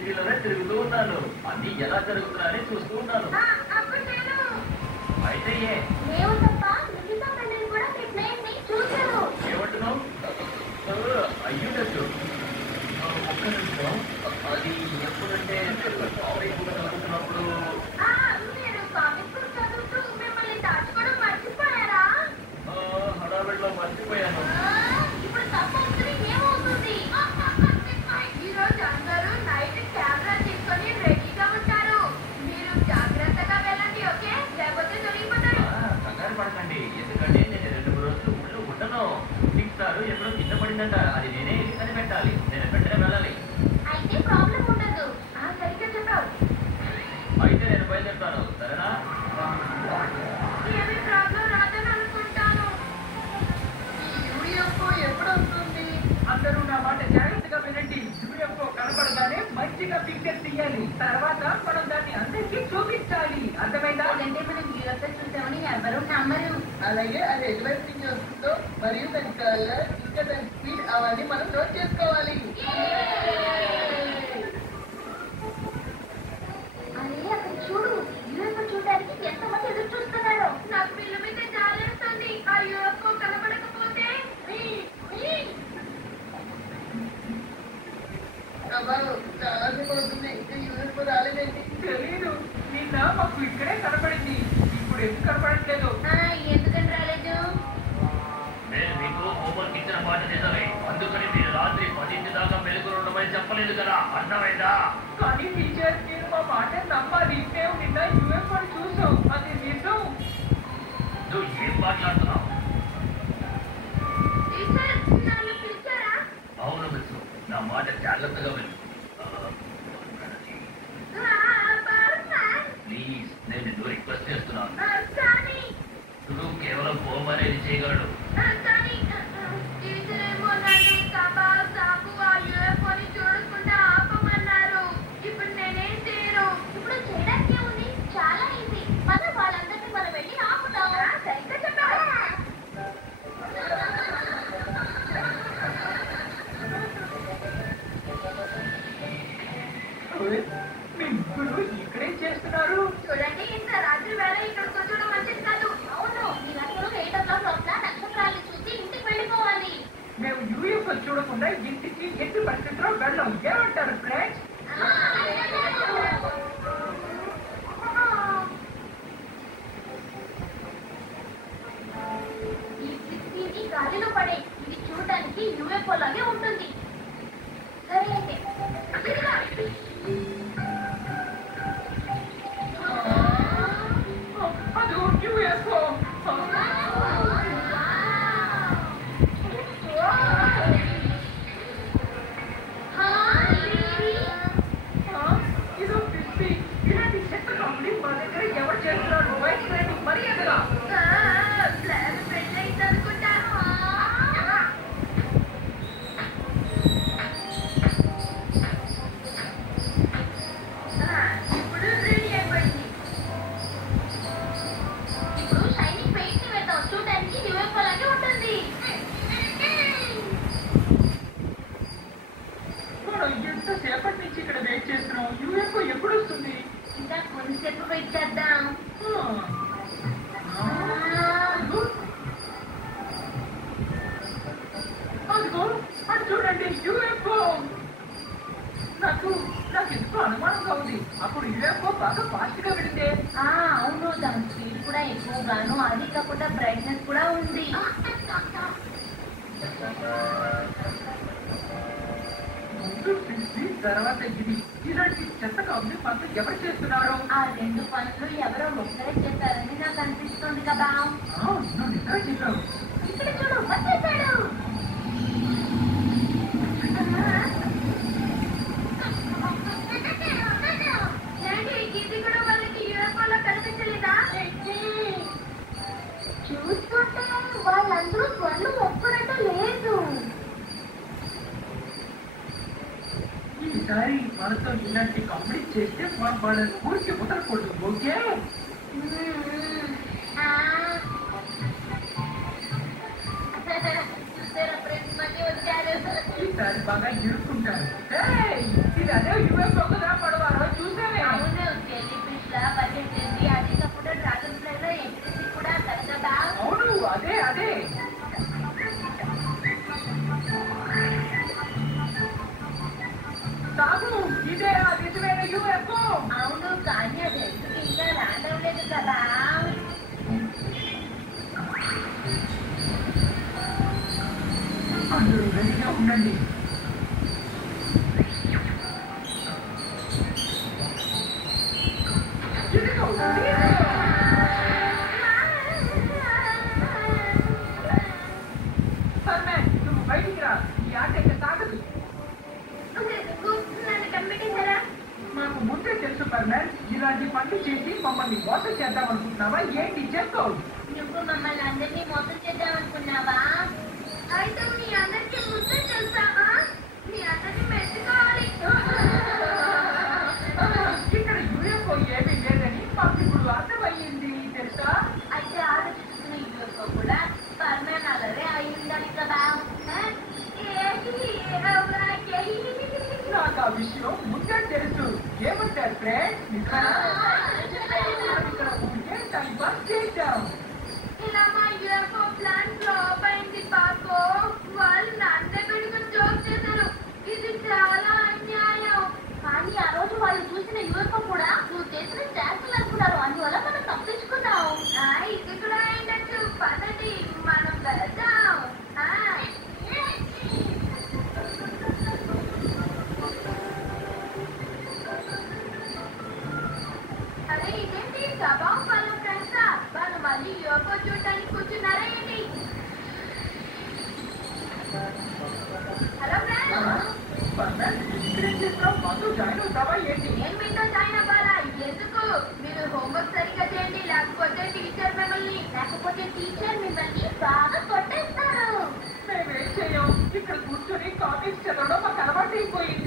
సిటీలోనే తిరుగుతూ ఉన్నాను. అన్ని ఎలా జరుగుతున్నాయని చూస్తూ ఉన్నాను. అయితే ఏమంటున్నావు? అయ్యుండొచ్చు. ఒక్క నిమిషం. అది ఎప్పుడంటే కాలేజ్ కూడా చదువుతున్నప్పుడు. హడావిడిలో మర్చిపోయాను. కంగారు పడకండి, ఎందుకంటే నేను 2-3 రోజులు ఊళ్ళో ఉండను. సారు ఎక్కడో కింద పడిందంట. అది నేనే కనిపెట్టాలి. నేను వెంటనే వెళ్ళాలి. అయితే నేను బయలుదేరుతాను, సరేనా? అందరూ నా మాట జాగ్రత్తగా వినండి. యూఎఫ్ఓ కనపడగానే మంచిగా పిక్చర్ తీయాలి. తర్వాత మనం దాన్ని అందరికీ చూపించాలి. అర్థమైందా? అలాగే అది ఎటువంటి నుంచి వస్తుందో మరియు దాని కలర్ ఇంకా దాని స్పీడ్ అవన్నీ మనం నోట్ చేసుకోవాలి. చూడు, యూఎఫ్ఓ చూడడానికి ఎంతమంది ఎదురు చూస్తున్నారో. నాకు పిల్ల మీద జాలేస్తుంది. ఆ యూఎఫ్ఓ కనపడకపోతే చాలా సేపు అవుతుంది, ఇంకా యూఎఫ్ఓ రాలేదండి. తెలీదు, నిన్న మాకు ఇక్కడే కనపడింది. ఇప్పుడు ఎందుకు కనపడట్లేదు? ఎందుకని రాలేదు? నేను మీకు హోంవర్క్ ఇచ్చిన మాట నిజమే. అందుకని మీరు రాత్రి 10 దాకా వెలుగులు ఉండమని చెప్పలేదు కదా, అర్థమైందా? కానీ టీచర్, మీరు మా మాట నమ్మాలి. మేము నిన్న యూఎఫ్ఓ చూసాం, అది నిజం. నువ్వు ఏం మాట్లాడుతున్నావు? అవును మిస్, నా మాట జాగ్రత్తగా వెళ్ళు. ప్లీజ్, నేను నిన్ను రిక్వెస్ట్ చేస్తున్నాను. నువ్వు కేవలం హోమ్ అనేది చేయగలడు. చూడకుండా ఆపమన్నారు. ఇప్పుడు నేనేం చేయను? ఇప్పుడు చేయడానికి ఉంది, చాలా ఈజీ. వాళ్ళందరినీ మనం వెళ్ళి ఆపుతాం. సరిగ్గా చెప్పాలి. ఇప్పుడు ఇక్కడేం చేస్తున్నారు? చూడండి, ఇంత రాత్రి వేళ ఇక్కడ కూర్చోవడం మంచిది కాదు. అవును, మీరందరూ 8 o'clock లోపల నక్షత్రాలు చూసి ఇంటికి వెళ్ళిపోవాలి. మేము యూఎఫ్ఓ చూడకుండా ఇంటికి ఎట్టి పరిస్థితిలో వెళ్ళాం. ఏమంటారు ఫ్రెండ్స్? ఈ గాలిలో పడే ఇది చూడడానికి యూఎఫ్ఓ లాగే ఉంటుంది. సరే అయితే అదో యూఎఫ్ఓ. ఇదో పిప్పి. ఇలాంటి చెత్త కంపెనీ మా దగ్గర ఎవరు చేస్తున్నారు? వైస్ రైడింగ్ మర్యాదగా. పెళ్ళైంది అనుకుంటాను. ఇప్పుడు రెడీ అయిపోయింది. ఇప్పుడు షైనింగ్ పెయింట్ ని వేద్దాం. చూడడానికి యూఎఫ్ఓ లాగే ఉంటుంది. మనం ఎంతసేపటి నుంచి ఇక్కడ వెయిట్ చేస్తున్నాం. యూఎఫ్ఓ ఎప్పుడు వస్తుంది? ఇంకా కొంతసేపు వెయిట్ చేద్దాం. అదిగో, అది చూడండి, యూఎఫ్ఓ. నాకు ఎంతో అనుమానంగా ఉంది. అప్పుడు యూఎఫ్ఓ బాగా ఫాస్ట్ గా వెళితే. అవును, దాని స్పీడ్ కూడా ఎక్కువగాను, అది కాకుండా బ్రైట్నెస్ కూడా ఉంది. ముందు పిలిచి తర్వాత ఇది. ఇలాంటి చెత్త కంపెనీ పనులు ఎవరు చేస్తున్నారు? ఆ 2 పనులు ఎవరో ఒక్కరే చేశారని నాకు అనిపిస్తుంది కదా. నువ్వు నిజంగా చెప్పావు. ఇక్కడ చూడు, వచ్చేసాడు. ఇది కూడా వాళ్ళకి యూఎఫ్ఓలో కనిపించలేదా? చూస్తుంటే వాళ్ళందరూ త్వరలో ఒక్కడంటూ లేదు. ఈసారి మనతో ఇలాంటి కంపెనీ చేస్తే మనం వాళ్ళని ఊరికి వదలకూడదు. ఓకే? ఈసారి బాగా ఇరుక్కుంటారు. ఇది అదే యూఎఫ్ఓ ఉండండి. ఇదిగో, సర్మన్, నువ్వు బయటికి రా. ఈ ఆట ఇక సాగదు. నన్ను కమ్మిటేశారా? మాకు ముందే తెలుసు పర్మన్, ఇలాంటి పనులు చేసి మమ్మల్ని మోసం చేద్దాం అనుకుంటున్నావా ఏంటి? చెప్పు. నువ్వు మమ్మల్ని అందరినీ మోసం చేద్దాం అనుకున్నావా? అయితే మీ అందరికీ ముందే తెలుసా? మీ అందరినీ మెచ్చుకోవాలి. ఇక్కడ యూఎఫ్ఓ ఏమీ లేదని మాకు ఇప్పుడు అర్థమయ్యింది తెలుసా? అయితే ఆలోచిస్తున్న యువకు కూడా పర్మనెంట్ అలరే అయి ఉండాలి కదా. నాకు ఆ విషయం ముందే తెలుసు. ఏమంటారు ఫ్రెండ్స్? ఇక్కడ ఉంటే టైం పాస్ చేద్దాం. ఇలా మా యువకు ప్లాన్ ఫ్లాప్ అయింది పాపో. వాళ్ళు నన్ను పెట్టుకుని జోక్ చేశారు. ఇది చాలా అన్యాయం. కానీ ఆ రోజు వాళ్ళు చూసిన యువకు కూడా నువ్వు చేసిన చేష్టలు అనుకున్నారు. అందువల్ల మనం తప్పించుకున్నావు. ఇది కూడా అయిండొచ్చు. పదండి మనం వెళ్దాం. అరే ఇదేంటి స్వభావం వాళ్ళ ఫ్రెండ్సా? వాళ్ళు మళ్ళీ యువకు చూడటానికి కూర్చున్నారా ఏంటి? హలో ఫ్రెండ్స్, పర్మన్, ఇక్కడేం చేస్తున్నావు? మాతో జాయిన్ అవుతావా ఏంటి? నేను మీతో జాయిన్ అవ్వాలా? ఎందుకు? మీరు హోంవర్క్ సరిగ్గా చేయండి, లేకపోతే టీచర్ మిమ్మల్ని బాగా కొట్టేస్తారు. మేమేం చేయం. ఇక్కడ కూర్చొని కాపీస్ చదవడం మాకు అలవాటు అయిపోయింది.